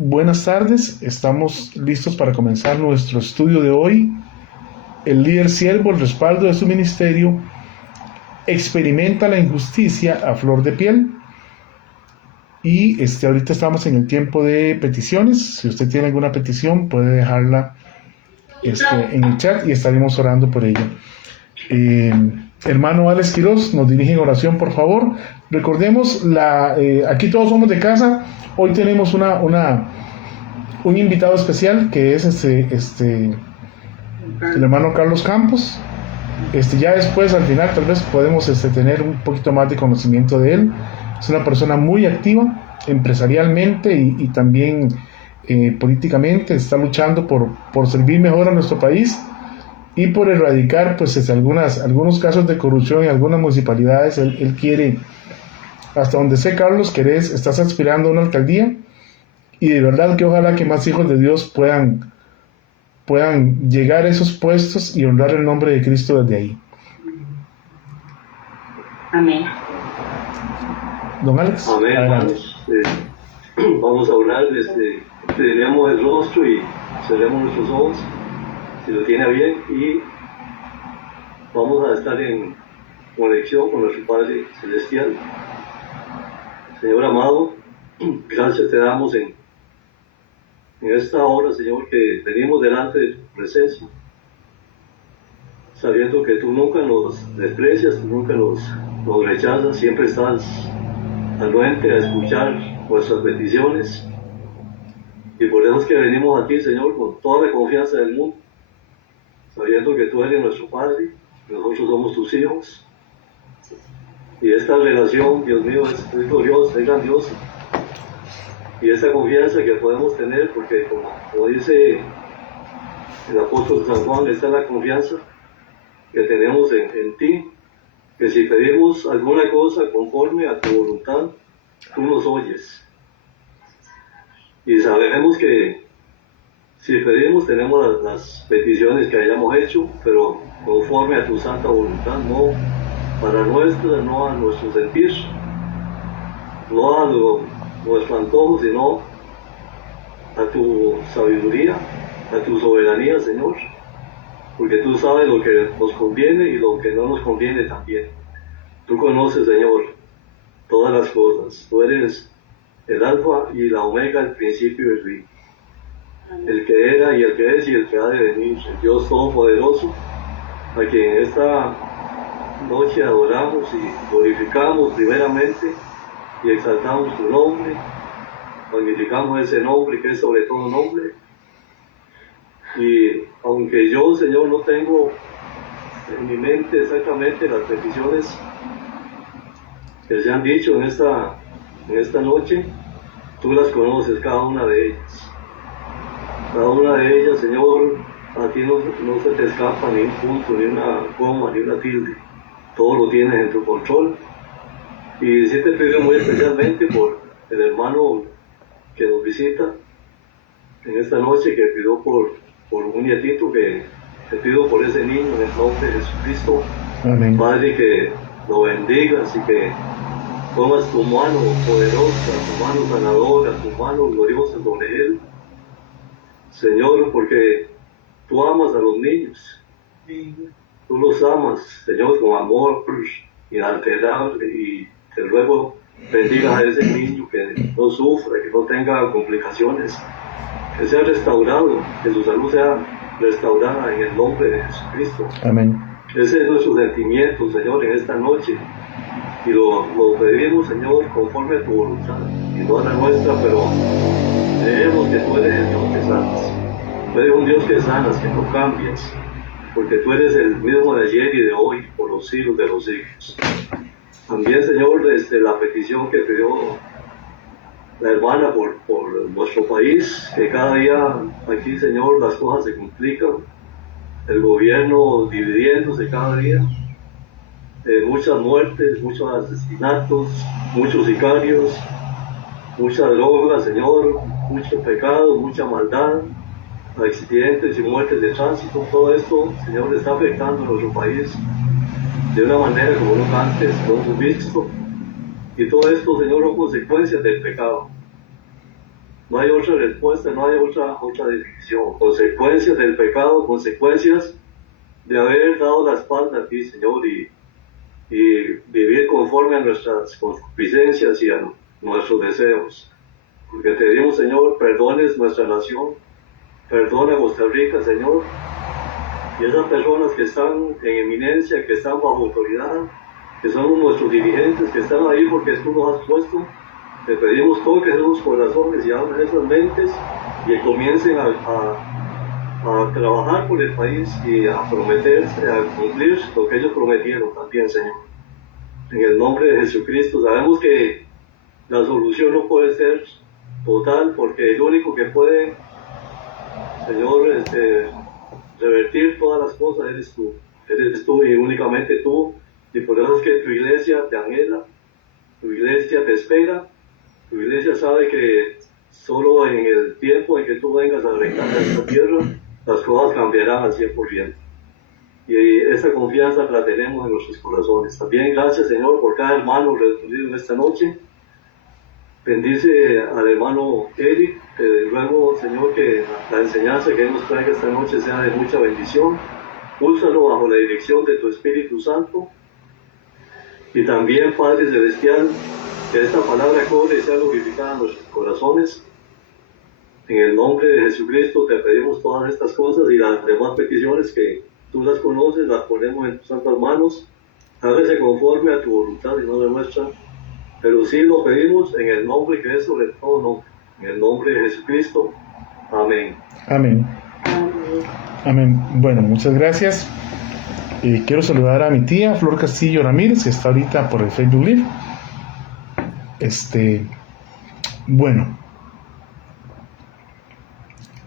Buenas tardes, estamos listos para comenzar nuestro estudio de hoy. El líder siervo, el respaldo de su ministerio, experimenta la injusticia a flor de piel. Y ahorita estamos en el tiempo de peticiones. Si usted tiene alguna petición, puede dejarla en el chat y estaremos orando por ella. Hermano Alex Quiroz, nos dirige en oración, por favor. Recordemos, aquí todos somos de casa. Hoy tenemos un invitado especial que es el hermano Carlos Campos. Ya después, al final, tal vez podemos tener un poquito más de conocimiento de él. Es una persona muy activa empresarialmente y también políticamente. Está luchando por servir mejor a nuestro país y por erradicar algunos casos de corrupción en algunas municipalidades. Él quiere, hasta donde sé, Carlos, estás aspirando a una alcaldía, y de verdad que ojalá que más hijos de Dios puedan llegar a esos puestos y honrar el nombre de Cristo desde ahí. Amén. Don Alex, amén, hermanos. Vamos a orar, tenemos el rostro y cerremos nuestros ojos, si lo tiene bien, y vamos a estar en conexión con nuestro Padre Celestial. Señor amado, gracias te damos en esta hora, Señor, que venimos delante de tu presencia, sabiendo que tú nunca nos desprecias, tú nunca nos rechazas, siempre estás anuente a escuchar nuestras peticiones, y por eso es que venimos a ti, Señor, con toda la confianza del mundo, sabiendo que tú eres nuestro Padre, nosotros somos tus hijos, y esta relación, Dios mío, es gloriosa, es grandiosa, y esa confianza que podemos tener, porque como dice el apóstol San Juan, esta es la confianza que tenemos en ti, que si pedimos alguna cosa conforme a tu voluntad, tú nos oyes. Y sabemos que si pedimos tenemos las peticiones que hayamos hecho, pero conforme a tu santa voluntad, no para nuestra, no a nuestro sentir, no a nuestro antojo, sino a tu sabiduría, a tu soberanía, Señor, porque tú sabes lo que nos conviene y lo que no nos conviene también. Tú conoces, Señor, todas las cosas. Tú eres el alfa y la omega, el principio y el fin, el que era y el que es y el que ha de venir, el Dios Todopoderoso, a quien en esta noche adoramos y glorificamos primeramente y exaltamos tu nombre, magnificamos ese nombre que es sobre todo nombre. Y aunque yo, Señor, no tengo en mi mente exactamente las peticiones que se han dicho en esta noche, tú las conoces, cada una de ellas. Cada una de ellas, Señor, a ti no se te escapa ni un punto, ni una coma, ni una tilde. Todo lo tienes en tu control. Y sí te pido muy especialmente por el hermano que nos visita en esta noche, que pidió por un nietito, que te pido por ese niño en el nombre de Jesucristo. amén. Padre, que lo bendigas y que pongas tu mano poderosa, tu mano sanadora, tu mano gloriosa sobre él, Señor, porque tú amas a los niños. Tú los amas, Señor, con amor inalterable, y te ruego bendigas a ese niño, que no sufra, que no tenga complicaciones, que sea restaurado, que su salud sea restaurada en el nombre de Jesucristo. Amén. Ese es nuestro sentimiento, Señor, en esta noche, y lo pedimos, Señor, conforme a tu voluntad, y no a la nuestra, pero creemos que tú eres el Dios que sanas. Tú eres un Dios que sanas, que no cambias, porque tú eres el mismo de ayer y de hoy, por los siglos de los siglos. También, Señor, la petición que pidió la hermana por nuestro país, que cada día aquí, Señor, las cosas se complican, el gobierno dividiéndose cada día, muchas muertes, muchos asesinatos, muchos sicarios, mucha droga, Señor, mucho pecado, mucha maldad, accidentes y muertes de tránsito. Todo esto, Señor, está afectando a nuestro país de una manera como nunca antes lo hemos visto, y todo esto, Señor, son consecuencias del pecado. No hay otra respuesta, no hay otra definición. Consecuencias del pecado, consecuencias de haber dado la espalda a ti, Señor, y vivir conforme a nuestras concupiscencias y a nuestros deseos. Porque te pedimos, Señor, perdones nuestra nación, perdona Costa Rica, Señor, y esas personas que están en eminencia, que están bajo autoridad, que son nuestros dirigentes, que están ahí porque tú nos has puesto. Te pedimos toques esos corazones y abran esas mentes y que comiencen a trabajar por el país y a prometerse, a cumplir lo que ellos prometieron también, Señor. En el nombre de Jesucristo, sabemos que la solución no puede ser total, porque el único que puede, Señor, revertir todas las cosas eres tú y únicamente tú, y por eso es que tu iglesia te anhela, tu iglesia te espera. Tu iglesia sabe que solo en el tiempo en que tú vengas a reinar en esta tierra, las cosas cambiarán al 100%. Y esa confianza la tenemos en nuestros corazones. También gracias, Señor, por cada hermano reunido en esta noche. Bendice al hermano Eric. Te ruego, Señor, que la enseñanza que Él nos traiga esta noche sea de mucha bendición. Úsalo bajo la dirección de tu Espíritu Santo. Y también, Padre Celestial, que esta palabra cobre y sea glorificada en nuestros corazones. En el nombre de Jesucristo te pedimos todas estas cosas y las demás peticiones que tú las conoces, las ponemos en tus santas manos. Hágase conforme a tu voluntad y no la nuestra. Pero sí lo pedimos en el nombre que es sobre todo nombre. En el nombre de Jesucristo. Amén. Amén. Amén. Bueno, muchas gracias. Quiero saludar a mi tía Flor Castillo Ramírez, que está ahorita por el Facebook Live. Bueno,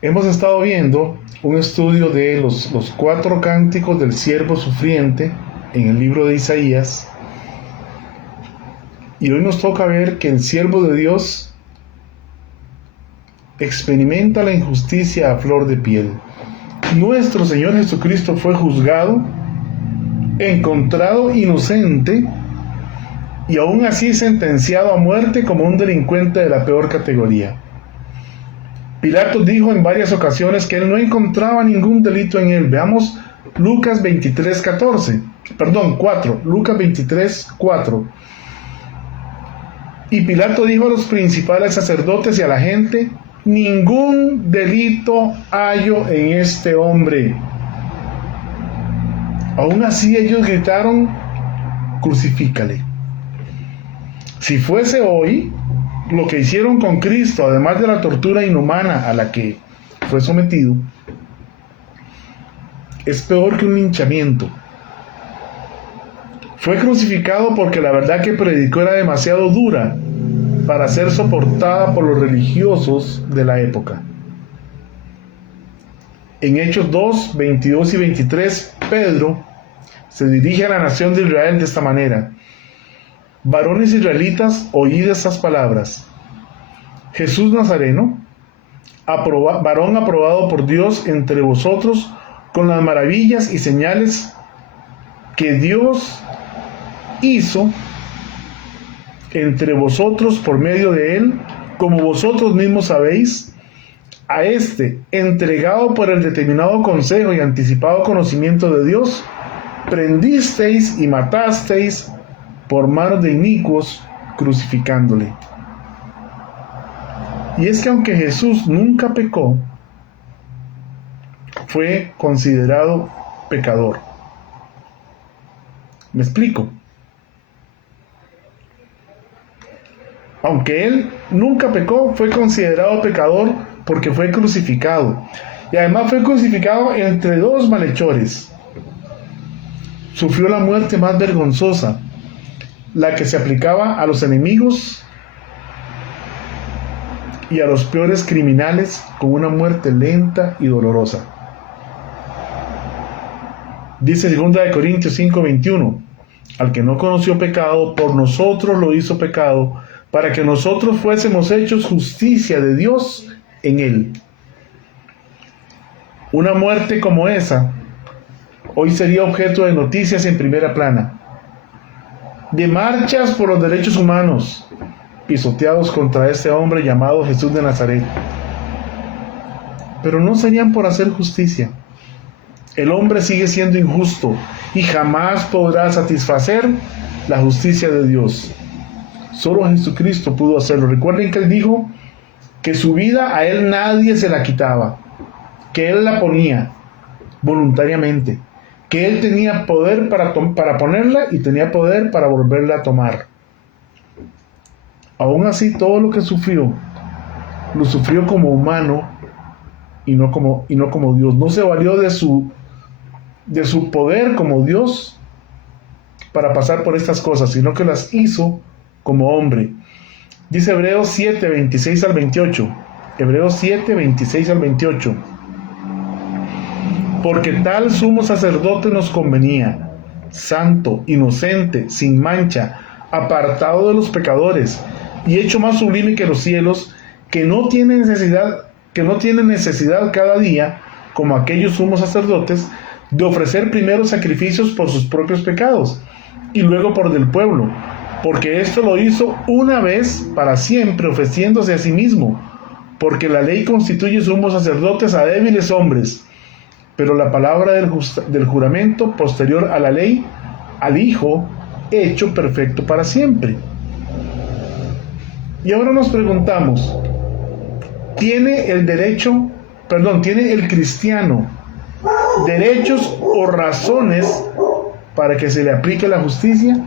hemos estado viendo un estudio de los 4 cánticos del siervo sufriente en el libro de Isaías, y hoy nos toca ver que el siervo de Dios experimenta la injusticia a flor de piel. Nuestro Señor Jesucristo fue juzgado, encontrado inocente y aún así sentenciado a muerte como un delincuente de la peor categoría. Pilato dijo en varias ocasiones que él no encontraba ningún delito en él. Veamos Lucas 4, Lucas 23:4. Y Pilato dijo a los principales sacerdotes y a la gente: ningún delito hallo en este hombre. Aún así ellos gritaron: crucifícale. Si fuese hoy, lo que hicieron con Cristo, además de la tortura inhumana a la que fue sometido, es peor que un linchamiento. Fue crucificado porque la verdad que predicó era demasiado dura para ser soportada por los religiosos de la época. En Hechos 2, 22 y 23, Pedro se dirige a la nación de Israel de esta manera: varones israelitas, oíd estas palabras. Jesús Nazareno, varón aprobado por Dios entre vosotros, con las maravillas y señales que Dios hizo entre vosotros por medio de él, como vosotros mismos sabéis, a entregado por el determinado consejo y anticipado conocimiento de Dios, prendisteis y matasteis por manos de inicuos, crucificándole. Y es que aunque Jesús nunca pecó, fue considerado pecador. ¿Me explico? Aunque él nunca pecó, fue considerado pecador porque fue crucificado. Y además fue crucificado entre 2 malhechores. Sufrió la muerte más vergonzosa, la que se aplicaba a los enemigos y a los peores criminales, con una muerte lenta y dolorosa. Dice 2 Corintios 5:21: al que no conoció pecado, por nosotros lo hizo pecado, para que nosotros fuésemos hechos justicia de Dios en él. Una muerte como esa hoy sería objeto de noticias en primera plana, de marchas por los derechos humanos, pisoteados contra este hombre llamado Jesús de Nazaret. Pero no serían por hacer justicia. El hombre sigue siendo injusto y jamás podrá satisfacer la justicia de Dios. Solo Jesucristo pudo hacerlo. Recuerden que Él dijo que su vida a Él nadie se la quitaba, que Él la ponía voluntariamente, que Él tenía poder para ponerla y tenía poder para volverla a tomar. Aún así, todo lo que sufrió, lo sufrió como humano y no como Dios. No se valió de su poder como Dios para pasar por estas cosas, sino que las hizo como hombre. Dice Hebreos 7, 26 al 28. Hebreos 7, 26 al 28. Porque tal sumo sacerdote nos convenía, santo, inocente, sin mancha, apartado de los pecadores, y hecho más sublime que los cielos, que no tiene necesidad cada día, como aquellos sumos sacerdotes, de ofrecer primero sacrificios por sus propios pecados, y luego por del pueblo, porque esto lo hizo una vez para siempre, ofreciéndose a sí mismo, porque la ley constituye sumos sacerdotes a débiles hombres, pero la palabra del juramento posterior a la ley, al Hijo, hecho perfecto para siempre. Y ahora nos preguntamos, ¿tiene el cristiano derechos o razones para que se le aplique la justicia?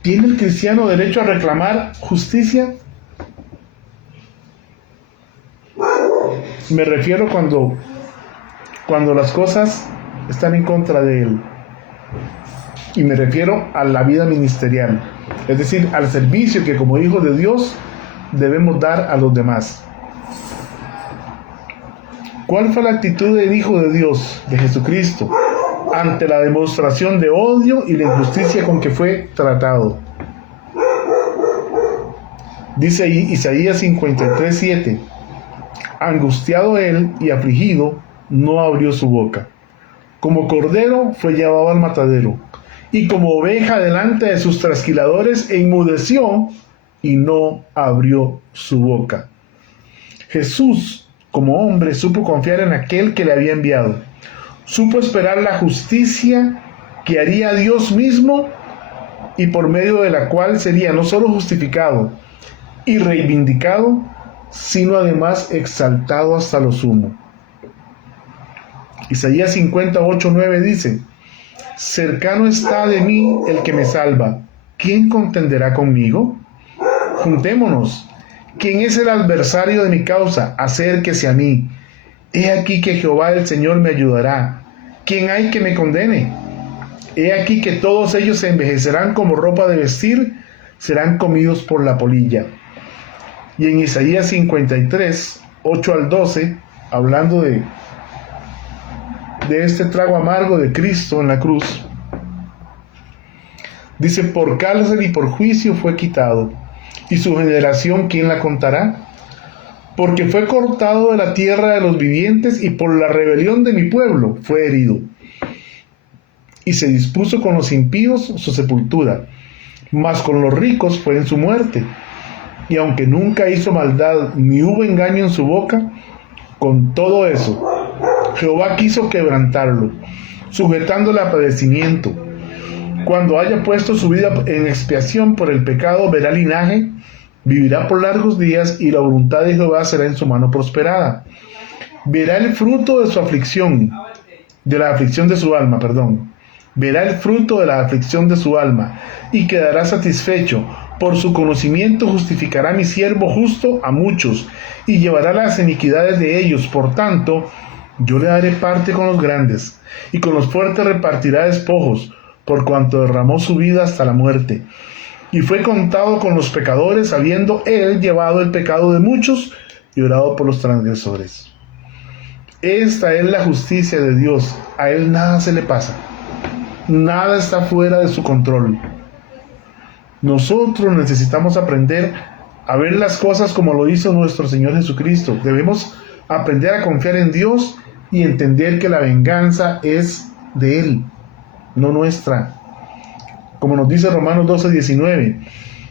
¿Tiene el cristiano derecho a reclamar justicia? Me refiero cuando las cosas están en contra de él. Y me refiero a la vida ministerial, es decir, al servicio que como hijos de Dios debemos dar a los demás. ¿Cuál fue la actitud del Hijo de Dios, de Jesucristo, ante la demostración de odio y la injusticia con que fue tratado? Dice Isaías 53, 7. Angustiado él y afligido, no abrió su boca. Como cordero fue llevado al matadero, y como oveja delante de sus trasquiladores enmudeció y no abrió su boca. Jesús, como hombre, supo confiar en aquel que le había enviado. Supo esperar la justicia que haría Dios mismo y por medio de la cual sería no solo justificado y reivindicado, sino además exaltado hasta lo sumo. Isaías 58, 9 dice: cercano está de mí el que me salva. ¿Quién contenderá conmigo? Juntémonos. ¿Quién es el adversario de mi causa? Acérquese a mí. He aquí que Jehová el Señor me ayudará. ¿Quién hay que me condene? He aquí que todos ellos se envejecerán como ropa de vestir, serán comidos por la polilla. Y en Isaías 53, 8 al 12, hablando de este trago amargo de Cristo en la cruz, dice: por cárcel y por juicio fue quitado, y su generación ¿quién la contará? Porque fue cortado de la tierra de los vivientes, y por la rebelión de mi pueblo fue herido. Y se dispuso con los impíos su sepultura, mas con los ricos fue en su muerte. Y aunque nunca hizo maldad, ni hubo engaño en su boca, con todo eso Jehová quiso quebrantarlo, sujetándole a padecimiento. Cuando haya puesto su vida en expiación por el pecado, verá linaje, vivirá por largos días, y la voluntad de Jehová será en su mano prosperada. Verá el fruto de su aflicción, de la aflicción de su alma, verá el fruto de la aflicción de su alma, y quedará satisfecho. Por su conocimiento justificará mi siervo justo a muchos, y llevará las iniquidades de ellos. Por tanto, yo le daré parte con los grandes, y con los fuertes repartirá despojos, por cuanto derramó su vida hasta la muerte. Y fue contado con los pecadores, habiendo él llevado el pecado de muchos y orado por los transgresores. Esta es la justicia de Dios. A él nada se le pasa. Nada está fuera de su control. Nosotros necesitamos aprender a ver las cosas como lo hizo nuestro Señor Jesucristo. Debemos aprender a confiar en Dios y entender que la venganza es de Él, no nuestra. como nos dice Romanos 12:19.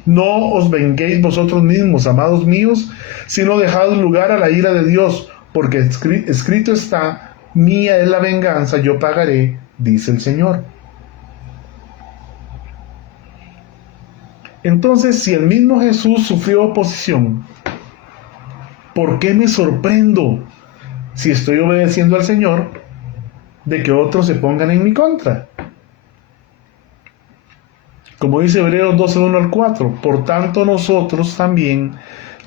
No os venguéis vosotros mismos, amados míos, sino dejad lugar a la ira de Dios, porque escrito está: mía es la venganza, yo pagaré, dice el Señor. Entonces, si el mismo Jesús sufrió oposición, ¿por qué me sorprendo, si estoy obedeciendo al Señor, de que otros se pongan en mi contra? Como dice Hebreos 12:1-4, por tanto nosotros también,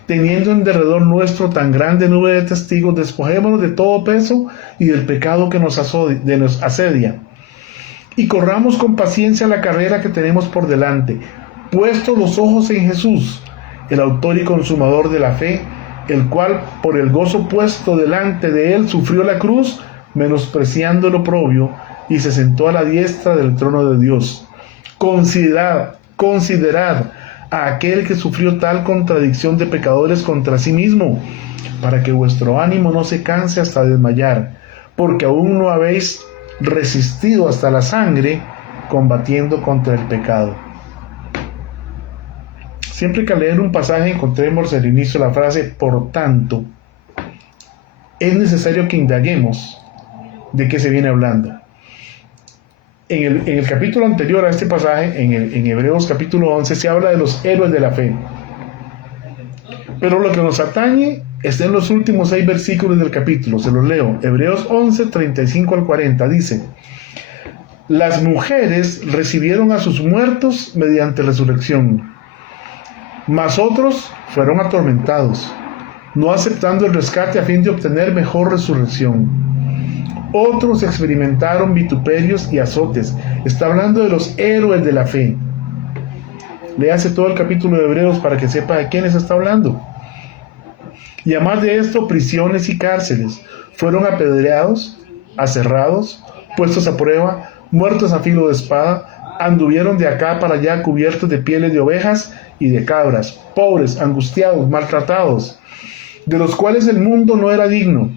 teniendo en derredor nuestro tan grande nube de testigos, despojémonos de todo peso y del pecado que nos asedia, y corramos con paciencia la carrera que tenemos por delante, puestos los ojos en Jesús, el autor y consumador de la fe, el cual por el gozo puesto delante de él sufrió la cruz, menospreciando el oprobio, y se sentó a la diestra del trono de Dios. Considerad a aquel que sufrió tal contradicción de pecadores contra sí mismo, para que vuestro ánimo no se canse hasta desmayar, porque aún no habéis resistido hasta la sangre, combatiendo contra el pecado. Siempre que al leer un pasaje encontremos al inicio la frase por tanto, es necesario que indaguemos de qué se viene hablando. En el capítulo anterior a este pasaje, en Hebreos capítulo 11, se habla de los héroes de la fe. Pero lo que nos atañe está en los últimos 6 versículos del capítulo. Se los leo. Hebreos 11, 35-40 dice: las mujeres recibieron a sus muertos mediante resurrección, mas otros fueron atormentados, no aceptando el rescate a fin de obtener mejor resurrección. Otros experimentaron vituperios y azotes. Está hablando de los héroes de la fe. Léase todo el capítulo de Hebreos para que sepa de quiénes está hablando. Y además de esto, prisiones y cárceles. Fueron apedreados, aserrados, puestos a prueba, muertos a filo de espada, anduvieron de acá para allá cubiertos de pieles de ovejas y de cabras, pobres, angustiados, maltratados, de los cuales el mundo no era digno,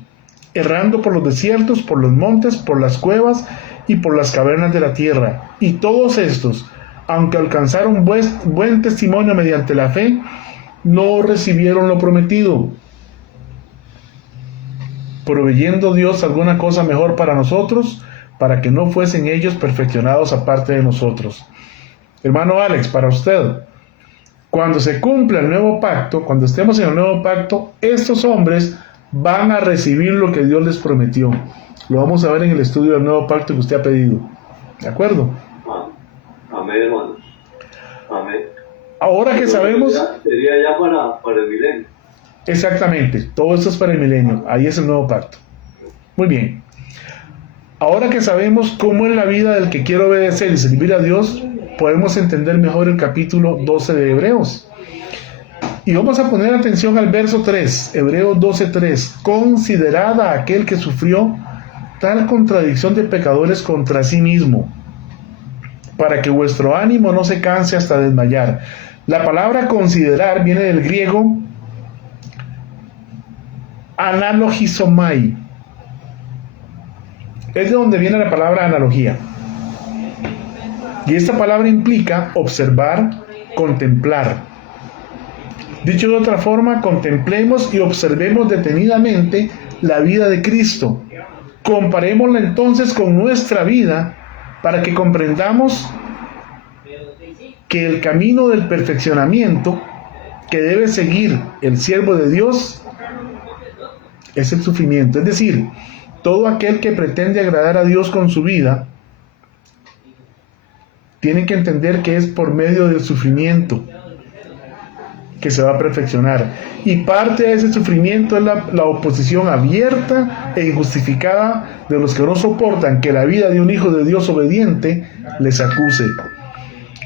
errando por los desiertos, por los montes, por las cuevas y por las cavernas de la tierra. Y todos estos, aunque alcanzaron buen testimonio mediante la fe, no recibieron lo prometido, proveyendo Dios alguna cosa mejor para nosotros, para que no fuesen ellos perfeccionados aparte de nosotros. Hermano Alex, para usted, cuando se cumpla el nuevo pacto, cuando estemos en el nuevo pacto, estos hombres van a recibir lo que Dios les prometió. Lo vamos a ver en el estudio del nuevo pacto que usted ha pedido. ¿De acuerdo? Amén, hermano. Amén. Ahora que sabemos... Sería ya para el milenio. Exactamente, todo esto es para el milenio. Ahí es el nuevo pacto. Muy bien. Ahora que sabemos cómo es la vida del que quiere obedecer y servir a Dios, podemos entender mejor el capítulo 12 de Hebreos. Y vamos a poner atención al verso 3, Hebreos 12:3. Considerad a aquel que sufrió tal contradicción de pecadores contra sí mismo, para que vuestro ánimo no se canse hasta desmayar. La palabra considerar viene del griego analogizomai. Es de donde viene la palabra analogía. Y esta palabra implica observar, contemplar. Dicho de otra forma, contemplemos y observemos detenidamente la vida de Cristo. Comparémosla entonces con nuestra vida para que comprendamos que el camino del perfeccionamiento que debe seguir el siervo de Dios es el sufrimiento. Es decir, todo aquel que pretende agradar a Dios con su vida tiene que entender que es por medio del sufrimiento que se va a perfeccionar. Y parte de ese sufrimiento es la oposición abierta e injustificada de los que no soportan que la vida de un hijo de Dios obediente les acuse.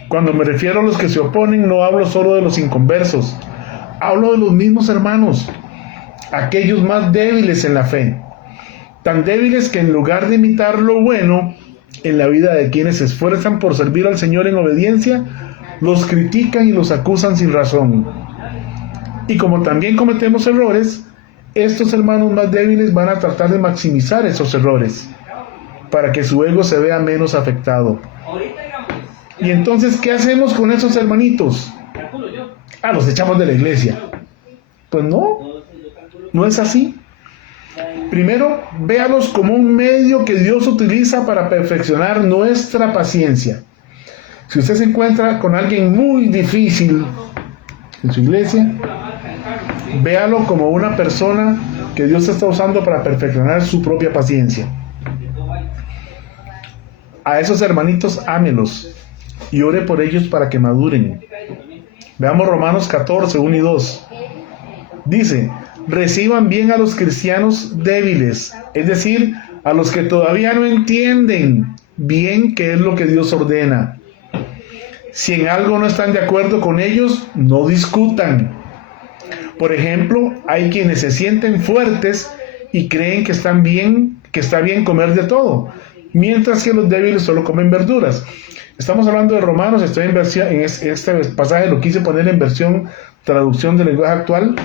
Cuando me refiero a los que se oponen, no hablo solo de los inconversos, hablo de los mismos hermanos, aquellos más débiles en la fe, tan débiles que en lugar de imitar lo bueno en la vida de quienes se esfuerzan por servir al Señor en obediencia, los critican y los acusan sin razón. Y como también cometemos errores, estos hermanos más débiles van a tratar de maximizar esos errores para que su ego se vea menos afectado. Y entonces, ¿qué hacemos con esos hermanitos? Los echamos de la iglesia. Pues no es así. Primero, véalos como un medio que Dios utiliza para perfeccionar nuestra paciencia. Si usted se encuentra con alguien muy difícil en su iglesia, véalo como una persona que Dios está usando para perfeccionar su propia paciencia. A esos hermanitos, ámelos y ore por ellos para que maduren. Veamos Romanos 14, 1 y 2. Dice: reciban bien a los cristianos débiles, es decir, a los que todavía no entienden bien qué es lo que Dios ordena. Si en algo no están de acuerdo con ellos, no discutan. Por ejemplo, hay quienes se sienten fuertes y creen que está bien comer de todo, mientras que los débiles solo comen verduras. Estamos hablando de Romanos, estoy en este pasaje lo quise poner en versión traducción del lenguaje actual.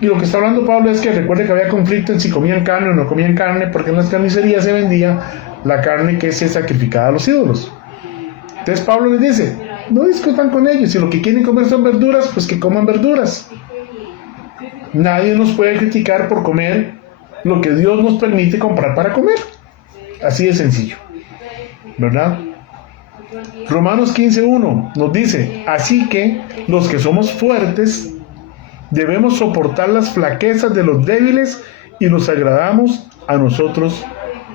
Y lo que está hablando Pablo es que recuerde que había conflicto en si comían carne o no comían carne, porque en las carnicerías se vendía la carne que se sacrificaba a los ídolos. Entonces Pablo les dice: no discutan con ellos, si lo que quieren comer son verduras, pues que coman verduras. Nadie nos puede criticar por comer lo que Dios nos permite comprar para comer. Así de sencillo, ¿verdad? Romanos 15:1 nos dice: así que los que somos fuertes debemos soportar las flaquezas de los débiles y nos agradamos a nosotros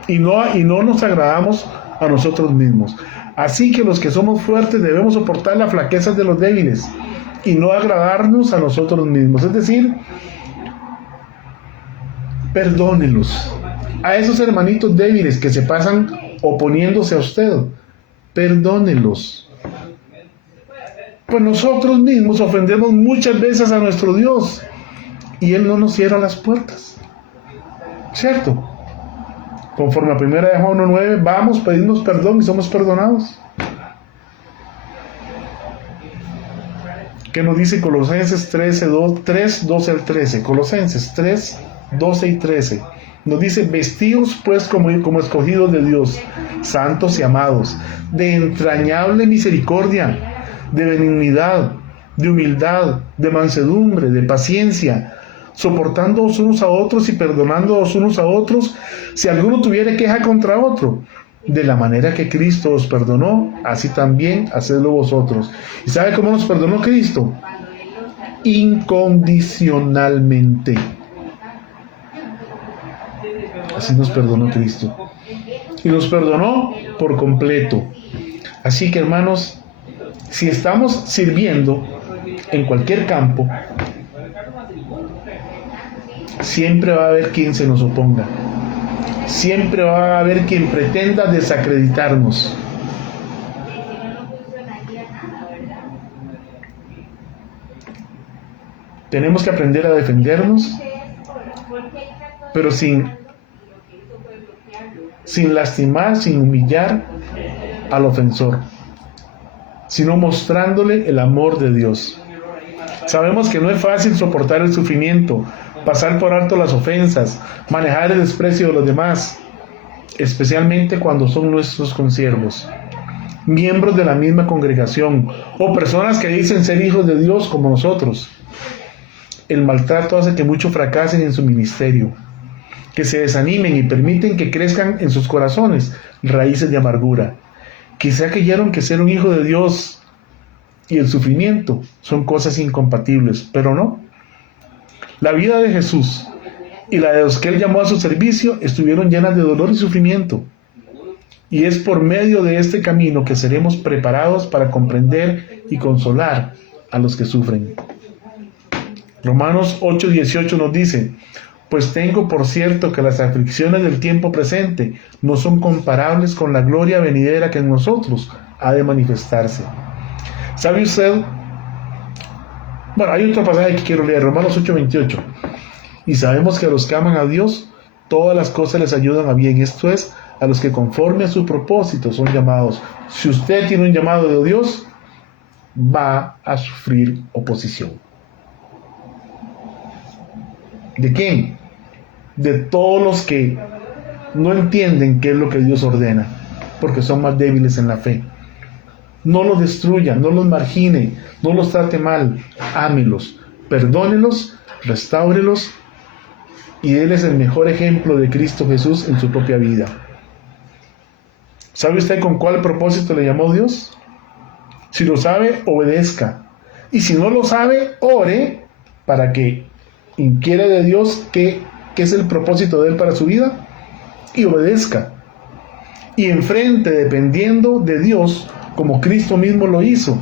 y no nos agradamos a nosotros mismos. Así que los que somos fuertes debemos soportar las flaquezas de los débiles y no agradarnos a nosotros mismos. Es decir, perdónelos. A esos hermanitos débiles que se pasan oponiéndose a usted, perdónelos. Pues nosotros mismos ofendemos muchas veces a nuestro Dios y Él no nos cierra las puertas, ¿cierto? Conforme a 1 Juan 1:9, vamos, pedimos perdón y somos perdonados. ¿Qué nos dice Colosenses 3, 12 al 13? Colosenses 3, 12 y 13. Nos dice: vestidos pues como escogidos de Dios, santos y amados, de entrañable misericordia, de benignidad, de humildad, de mansedumbre, de paciencia, soportándoos unos a otros y perdonándoos unos a otros, si alguno tuviere queja contra otro. De la manera que Cristo os perdonó, así también hacedlo vosotros. ¿Y sabe cómo nos perdonó Cristo? Incondicionalmente. Así nos perdonó Cristo. Y nos perdonó por completo. Así que, hermanos, si estamos sirviendo en cualquier campo, siempre va a haber quien se nos oponga. Siempre va a haber quien pretenda desacreditarnos. Tenemos que aprender a defendernos, pero sin lastimar, sin humillar al ofensor, sino mostrándole el amor de Dios. Sabemos que no es fácil soportar el sufrimiento, pasar por alto las ofensas, manejar el desprecio de los demás, especialmente cuando son nuestros consiervos, miembros de la misma congregación o personas que dicen ser hijos de Dios como nosotros. El maltrato hace que muchos fracasen en su ministerio, que se desanimen y permiten que crezcan en sus corazones raíces de amargura. Quizá creyeron que ser un hijo de Dios y el sufrimiento son cosas incompatibles, pero no. La vida de Jesús y la de los que Él llamó a su servicio estuvieron llenas de dolor y sufrimiento. Y es por medio de este camino que seremos preparados para comprender y consolar a los que sufren. Romanos 8:18 nos dice: pues tengo por cierto que las aflicciones del tiempo presente no son comparables con la gloria venidera que en nosotros ha de manifestarse. ¿Sabe usted? Bueno, hay otro pasaje que quiero leer, Romanos 8:28. Y sabemos que a los que aman a Dios, todas las cosas les ayudan a bien. Esto es, a los que conforme a su propósito son llamados. Si usted tiene un llamado de Dios, va a sufrir oposición. ¿De quién? De todos los que no entienden qué es lo que Dios ordena, porque son más débiles en la fe. No los destruya, no los margine, no los trate mal. Ámelos, perdónelos, restáurelos y Él es el mejor ejemplo de Cristo Jesús en su propia vida. ¿Sabe usted con cuál propósito le llamó Dios? Si lo sabe, obedezca. Y si no lo sabe, ore para que inquiera de Dios qué es el propósito de Él para su vida y obedezca. Y enfrente, dependiendo de Dios, como Cristo mismo lo hizo,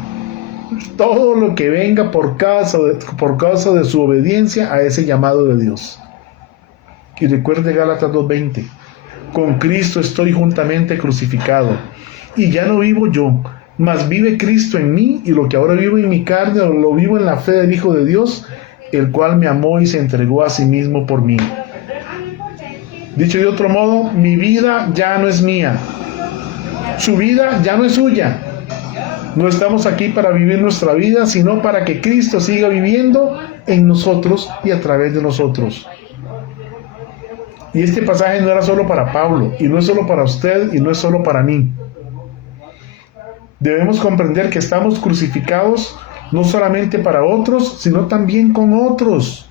todo lo que venga por causa de su obediencia a ese llamado de Dios. Y recuerde Gálatas 2:20, con Cristo estoy juntamente crucificado, y ya no vivo yo, mas vive Cristo en mí, y lo que ahora vivo en mi carne, lo vivo en la fe del Hijo de Dios, el cual me amó y se entregó a sí mismo por mí. Dicho de otro modo, mi vida ya no es mía, su vida ya no es suya. No estamos aquí para vivir nuestra vida, sino para que Cristo siga viviendo en nosotros y a través de nosotros. Y este pasaje no era solo para Pablo, y no es solo para usted, y no es solo para mí. Debemos comprender que estamos crucificados no solamente para otros, sino también con otros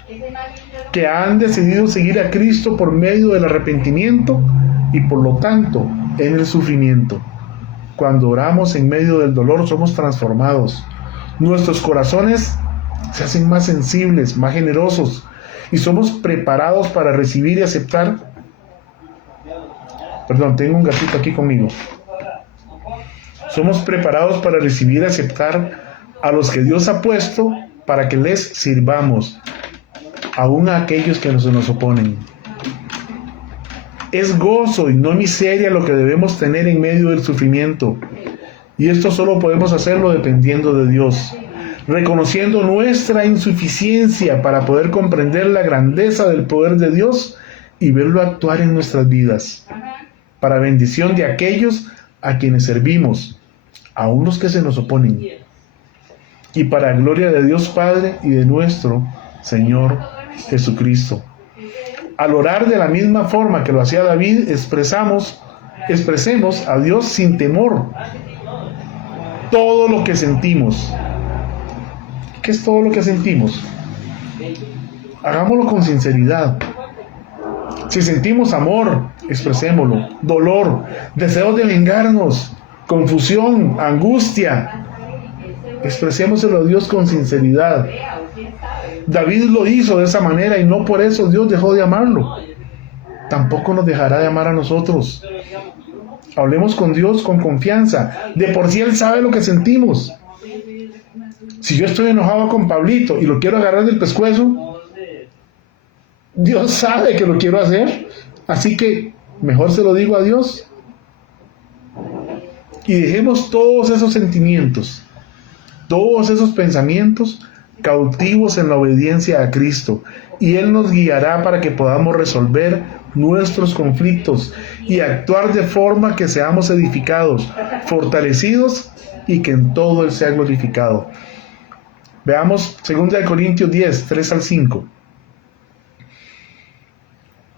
que han decidido seguir a Cristo por medio del arrepentimiento y por lo tanto en el sufrimiento. Cuando oramos en medio del dolor somos transformados. Nuestros corazones se hacen más sensibles, más generosos, y somos preparados para recibir y aceptar. Perdón, tengo un gatito aquí conmigo. Somos preparados para recibir y aceptar a los que Dios ha puesto para que les sirvamos, aún a aquellos que se nos oponen. Es gozo y no miseria lo que debemos tener en medio del sufrimiento. Y esto solo podemos hacerlo dependiendo de Dios, reconociendo nuestra insuficiencia para poder comprender la grandeza del poder de Dios y verlo actuar en nuestras vidas, para bendición de aquellos a quienes servimos, aun los que se nos oponen, y para gloria de Dios Padre y de nuestro Señor Jesucristo. Al orar de la misma forma que lo hacía David, expresemos a Dios sin temor todo lo que sentimos. ¿Qué es todo lo que sentimos? Hagámoslo con sinceridad. Si sentimos amor, expresémoslo. Dolor, deseos de vengarnos, confusión, angustia, expresémoselo a Dios con sinceridad. David lo hizo de esa manera y no por eso Dios dejó de amarlo. Tampoco nos dejará de amar a nosotros. Hablemos con Dios con confianza. De por sí Él sabe lo que sentimos. Si yo estoy enojado con Pablito y lo quiero agarrar del pescuezo, Dios sabe que lo quiero hacer. Así que mejor se lo digo a Dios. Y dejemos todos esos sentimientos, todos esos pensamientos cautivos en la obediencia a Cristo, y Él nos guiará para que podamos resolver nuestros conflictos y actuar de forma que seamos edificados, fortalecidos y que en todo Él sea glorificado. Veamos 2 Corintios 10, 3 al 5.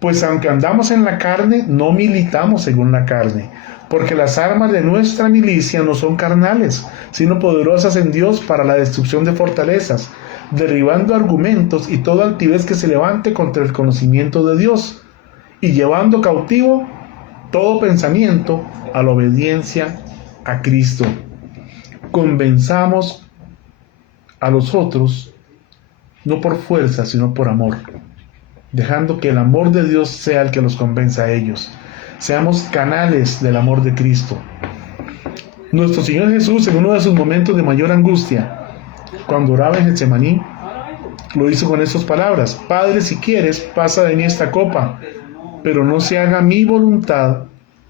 Pues aunque andamos en la carne, no militamos según la carne, porque las armas de nuestra milicia no son carnales, sino poderosas en Dios para la destrucción de fortalezas, derribando argumentos y toda altivez que se levante contra el conocimiento de Dios, y llevando cautivo todo pensamiento a la obediencia a Cristo. Convenzamos a los otros, no por fuerza, sino por amor, dejando que el amor de Dios sea el que los convenza a ellos. Seamos canales del amor de Cristo. Nuestro Señor Jesús, en uno de sus momentos de mayor angustia, cuando oraba en Getsemaní, lo hizo con estas palabras: Padre, si quieres, pasa de mí esta copa, pero no se haga mi voluntad,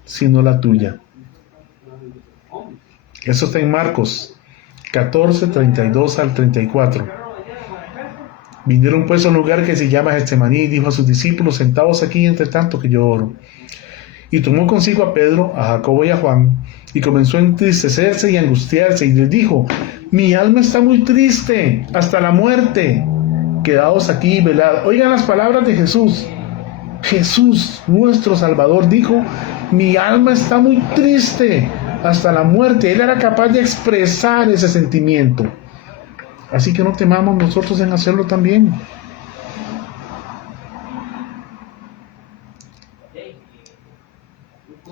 sino la tuya. Eso está en Marcos 14, 32 al 34. Vinieron pues a un lugar que se llama Getsemaní, y dijo a sus discípulos: sentaos aquí entre tanto que yo oro. Y tomó consigo a Pedro, a Jacobo y a Juan, y comenzó a entristecerse y a angustiarse, y les dijo: mi alma está muy triste, hasta la muerte. Quedaos aquí y velad. Oigan las palabras de Jesús. Jesús, nuestro Salvador, dijo: mi alma está muy triste, hasta la muerte. Él era capaz de expresar ese sentimiento. Así que no temamos nosotros en hacerlo también.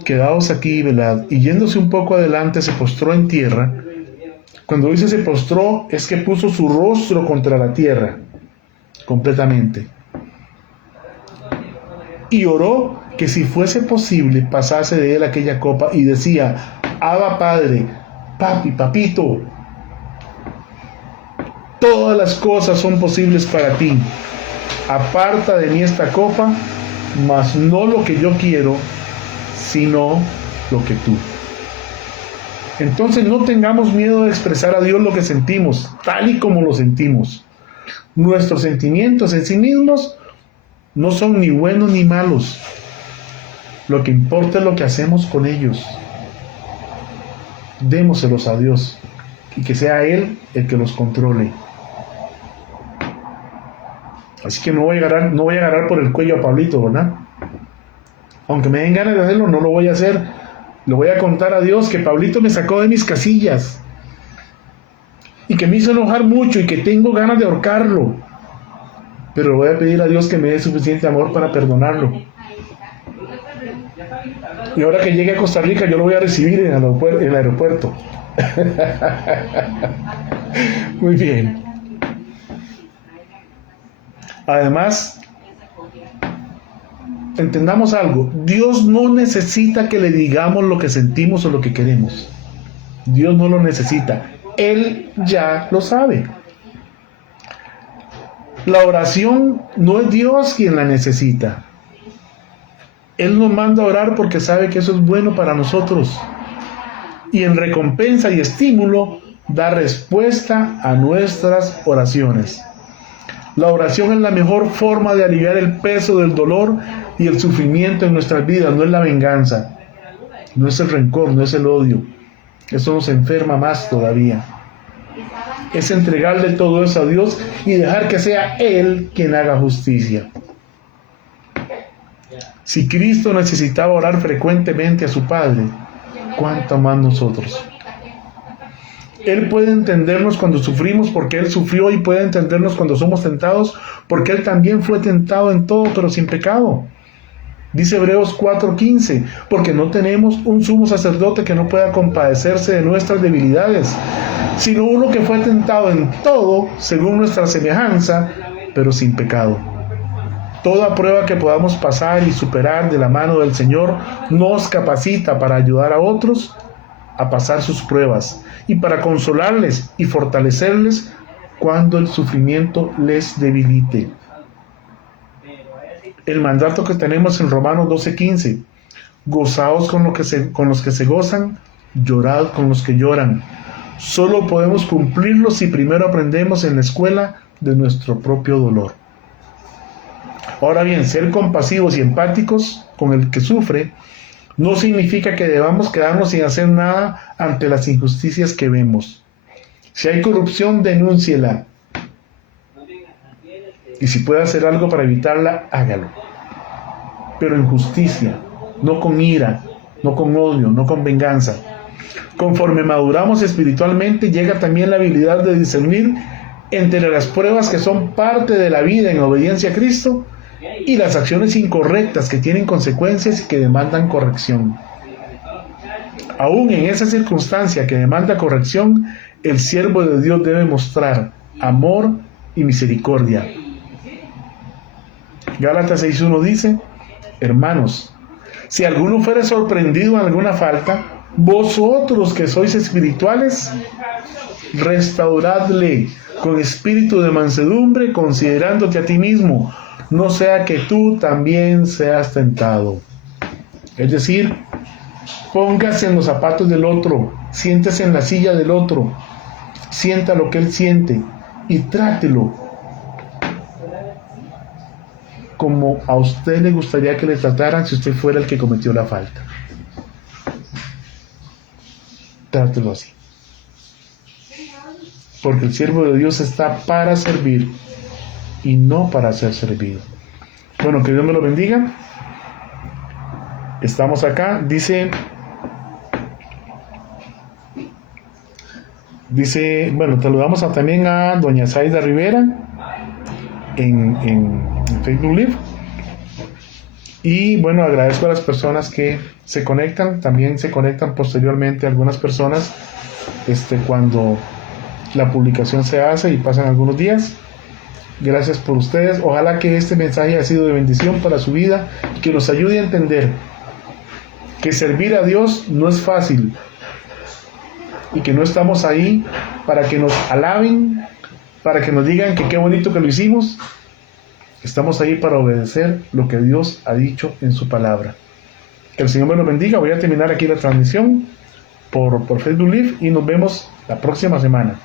Quedaos aquí, velad. Y yéndose un poco adelante, se postró en tierra. Cuando dice se postró, es que puso su rostro contra la tierra, completamente. Y oró que si fuese posible pasase de él aquella copa, y decía: Abba Padre, papi, papito, todas las cosas son posibles para ti. Aparta de mí esta copa, mas no lo que yo quiero, sino lo que tú. Entonces no tengamos miedo de expresar a Dios lo que sentimos, tal y como lo sentimos. Nuestros sentimientos en sí mismos no son ni buenos ni malos. Lo que importa es lo que hacemos con ellos. Démoselos a Dios y que sea Él el que los controle. Así que no voy a agarrar por el cuello a Pablito, ¿verdad? Aunque me den ganas de hacerlo, no lo voy a hacer. Le voy a contar a Dios que Pablito me sacó de mis casillas y que me hizo enojar mucho y que tengo ganas de ahorcarlo. Pero le voy a pedir a Dios que me dé suficiente amor para perdonarlo. Y ahora que llegue a Costa Rica, yo lo voy a recibir en el aeropuerto. Muy bien. Además, entendamos algo. Dios no necesita que le digamos lo que sentimos o lo que queremos. Dios no lo necesita. Él ya lo sabe. La oración no es Dios quien la necesita. Él nos manda a orar porque sabe que eso es bueno para nosotros. Y en recompensa y estímulo, da respuesta a nuestras oraciones. La oración es la mejor forma de aliviar el peso del dolor y el sufrimiento en nuestras vidas. No es la venganza, no es el rencor, no es el odio. Eso nos enferma más todavía. Es entregarle todo eso a Dios y dejar que sea Él quien haga justicia. Si Cristo necesitaba orar frecuentemente a su Padre, ¿cuánto más nosotros? Él puede entendernos cuando sufrimos porque Él sufrió, y puede entendernos cuando somos tentados porque Él también fue tentado en todo, pero sin pecado. Dice Hebreos 4:15, porque no tenemos un sumo sacerdote que no pueda compadecerse de nuestras debilidades, sino uno que fue tentado en todo según nuestra semejanza, pero sin pecado. Toda prueba que podamos pasar y superar de la mano del Señor nos capacita para ayudar a otros a pasar sus pruebas y para consolarles y fortalecerles cuando el sufrimiento les debilite. El mandato que tenemos en Romanos 12:15, gozaos con los que se gozan, llorad con los que lloran. Solo podemos cumplirlo si primero aprendemos en la escuela de nuestro propio dolor. Ahora bien, ser compasivos y empáticos con el que sufre no significa que debamos quedarnos sin hacer nada ante las injusticias que vemos. Si hay corrupción, denúnciela. Y si puede hacer algo para evitarla, hágalo. Pero en justicia, no con ira, no con odio, no con venganza. Conforme maduramos espiritualmente, llega también la habilidad de discernir entre las pruebas que son parte de la vida en obediencia a Cristo y las acciones incorrectas que tienen consecuencias y que demandan corrección. Aún en esa circunstancia que demanda corrección, el siervo de Dios debe mostrar amor y misericordia. Gálatas 6:1 dice: hermanos, si alguno fuere sorprendido en alguna falta, vosotros que sois espirituales, restauradle con espíritu de mansedumbre, considerándote a ti mismo, no sea que tú también seas tentado. Es decir, póngase en los zapatos del otro, siéntese en la silla del otro, sienta lo que él siente y trátelo como a usted le gustaría que le trataran si usted fuera el que cometió la falta. Trátelo así. Porque el siervo de Dios está para servir y no para ser servido. Bueno, que Dios me lo bendiga. Estamos acá, dice Dice, bueno, saludamos también a doña Zaida Rivera en Facebook Live. Y bueno, agradezco a las personas que se conectan. También se conectan posteriormente algunas personas cuando la publicación se hace y pasan algunos días. Gracias por ustedes. Ojalá que este mensaje haya sido de bendición para su vida y que nos ayude a entender que servir a Dios no es fácil y que no estamos ahí para que nos alaben, para que nos digan que qué bonito que lo hicimos. Estamos ahí para obedecer lo que Dios ha dicho en su palabra. Que el Señor me lo bendiga. Voy a terminar aquí la transmisión por Facebook Live y nos vemos la próxima semana.